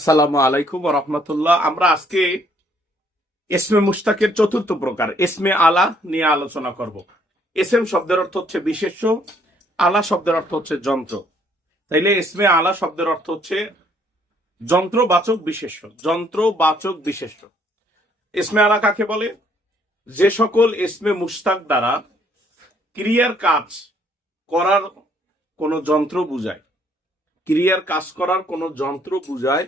আসসালামু আলাইকুম ওয়া রাহমাতুল্লাহ। আমরা আজকে ইসমে মুশতাকের চতুর্থ প্রকার ইসমে আলা নিয়ে আলোচনা করব। ইসম শব্দের অর্থ হচ্ছে বিশেষ্য, আলা শব্দের অর্থ হচ্ছে যন্ত্র। তাইলে ইসমে আলা শব্দের অর্থ হচ্ছে যন্ত্রবাচক বিশেষ্য, যন্ত্রবাচক বিশেষ্য। ইসমে আলা কাকে বলে? যে সকল ইসমে মুশতাক দ্বারা ক্রিয়ার কাজ করার কোন যন্ত্র বুঝায়, ক্রিয়ার কাজ করার কোন যন্ত্র বুঝায়,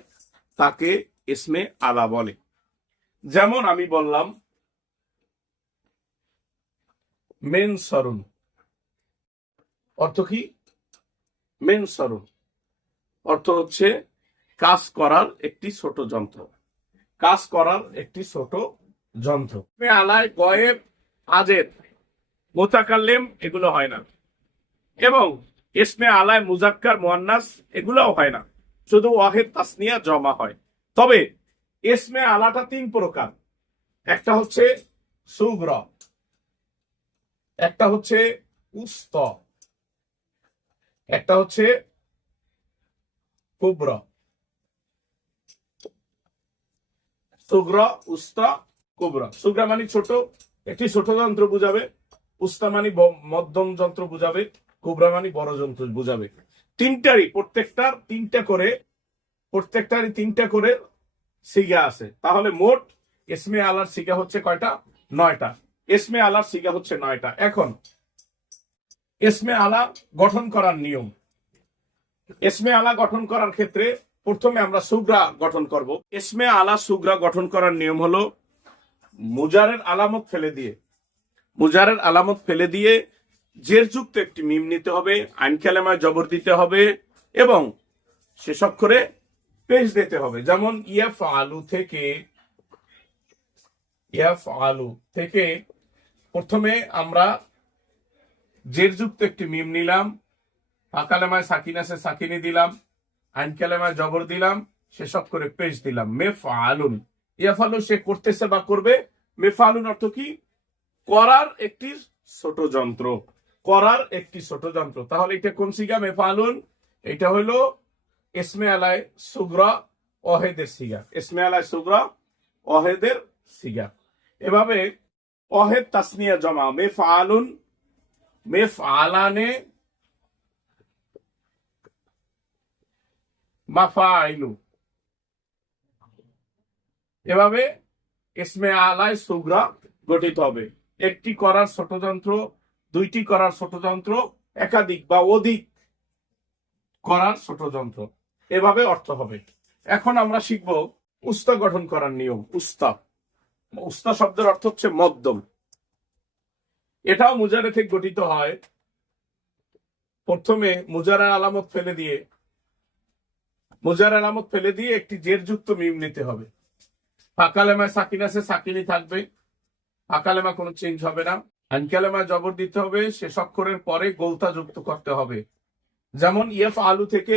তাকে ইসমে আলা বলে। যেমন আমি বললাম মেন সরুন, অর্থ কি? মেন সরুন অর্থ হচ্ছে কাজ করার একটি ছোট যন্ত্র, কাজ করার একটি ছোট যন্ত্র। আলায় গয়েব, আজের, মোতাকাল্লিম এগুলো হয় না, এবং ইসমে আলায় মুজাক্কার মুয়ান্নাস এগুলোও হয় না, শুধু ওয়াহিদ তাসনিয়া জমা হয়। তবে ইসমে আলাটা তিন প্রকার। একটা হচ্ছে সুগর, একটা হচ্ছে উস্ত, একটা হচ্ছে কুবর। সুগরা, উস্তা, কুবরা। সুগরা মানে ছোট, একটি ছোট যন্ত্র বুঝাবে। উস্তা মানে মধ্যম যন্ত্র বুঝাবে। কুবরা মানে বড় যন্ত্র বুঝাবে। তিনটারই প্রত্যেকটারই তিনটা করে সিগা আছে। তাহলে মোট ইসমে আলার সিগা হচ্ছে কয়টা? 9টা। ইসমে আলার সিগা হচ্ছে 9টা। এখন ইসমে আলা গঠন করার নিয়ম। ইসমে আলা গঠন করার ক্ষেত্রে প্রথমে আমরা সুগরা গঠন করব। ইসমে আলা সুগরা গঠন করার নিয়ম হলো মুজারের আলামত ফেলে দিয়ে জের যুক্ত একটি মিম নিতে হবে, আইন কালেমায় জবর দিতে হবে এবং শেষ অক্ষরে পেশ দিতে হবে। যেমন ইয়াফআলু থেকে প্রথমে আমরা জের যুক্ত একটি মিম নিলাম, কালেমায় সাকিন আছে সাকিনি দিলাম, আইন কালেমায় জবর দিলাম, শেষ অক্ষরে পেশ দিলাম। মেফআলুন, ইয়াফআলু সে করতেছে বা করবে। মেফআলুন অর্থ কি? করার একটি ছোট যন্ত্র, করার একটি ছোট যন্ত্র। তাহলে এটা কোন সিগা? মেফআলুন। এটা হলো ইসমে আলায় সুগরা ওয়াহিদের সিগা, ইসমে আলায় সুগরা ওয়াহিদের সিগা। এভাবে ওয়াহিদ তাসনিয়া জমা মেফআলুন, মেফআলানে, মাফাইলু। এভাবে ইসমে আলায় সুগরা গঠিত হবে। একটি করার ছোট যন্ত্র, দুইটি করার ছোট যন্ত্র, একাধিক বা অধিক করার ছোট যন্ত্র, এভাবে অর্থ হবে। এখন আমরা শিখব উস্তা গঠন করার নিয়ম। উস্তা শব্দের অর্থ হচ্ছে মধ্যম। এটাও মুজারে থেকে গঠিত হয়। প্রথমে মুজারের আলামত ফেলে দিয়ে একটি জের যুক্ত মিম নিতে হবে। ফাঁকালেমায় সাকিন আছে সাকিনি থাকবে, ফাঁকালেমা কোনো চেঞ্জ হবে না। আনকালেমায় জবর দিতে হবে, শেষ অক্ষরের পরে গোলতা যুক্ত করতে হবে। যেমন ইয়াফআলু থেকে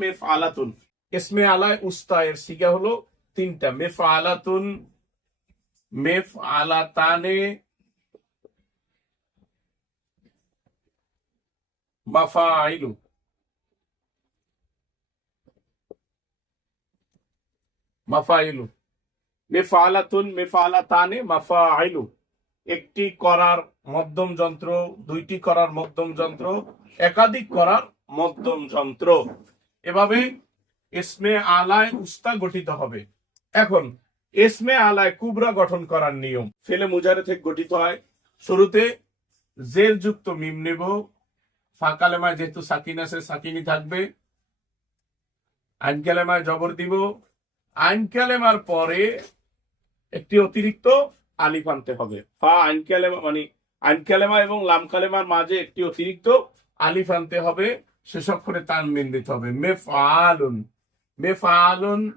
মেফআলাতুন। ইসমে আলায় উস্তা এর সিগা হলো 3টা। মেফআলাতুন, মেফআলাতানে, মাফাইলু। মেফআলাতুন, মেফআলাতানে, মাফাইলু। একটি করার মধ্যম যন্ত্র, দুইটি করার মধ্যম যন্ত্র, একাধিক করার মধ্যম যন্ত্র। এভাবে ইসমে আলায় উস্তা গঠিত হবে। এখন ইসমে আলায় কুবরা গঠন করার নিয়ম। ফেলে মুজারে থেকে গঠিত হয়। শুরুতে জের যুক্ত মিম নেব, ফাঁকালেমায় যেহেতু সাকিন আছে সাকিনি থাকবে, আইন কালেমায় জবর দিব, আইন কালেমার পরে একটি অতিরিক্ত আলিফ আনতে হবে। আইন কালেমা এবং লাম কালেমার মাঝে একটি অতিরিক্ত আলিফ আনতে হবে, শেষ অক্ষরে তানবিন দিতে হবে। মেফআলুন, মেফআলানে,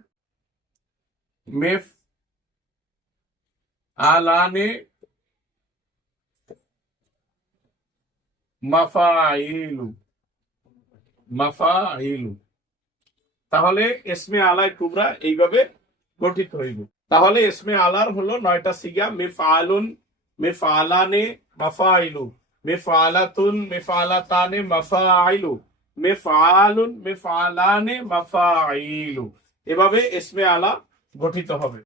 মাফাইলু। তাহলে ইসমে আলায় কুবরা এইভাবে গঠিত হইব। তাহলে ইসমে আলার হলো 9টা সিগা। মেফআলুন, মেফআলানে, মাফাইলু, মেফআলাতুন, মেফআলাতানে, মাফাইলু। মেফআলুন, মেফআলানে, মাফাইলু। এভাবে ইসমে আলা গঠিত হবে।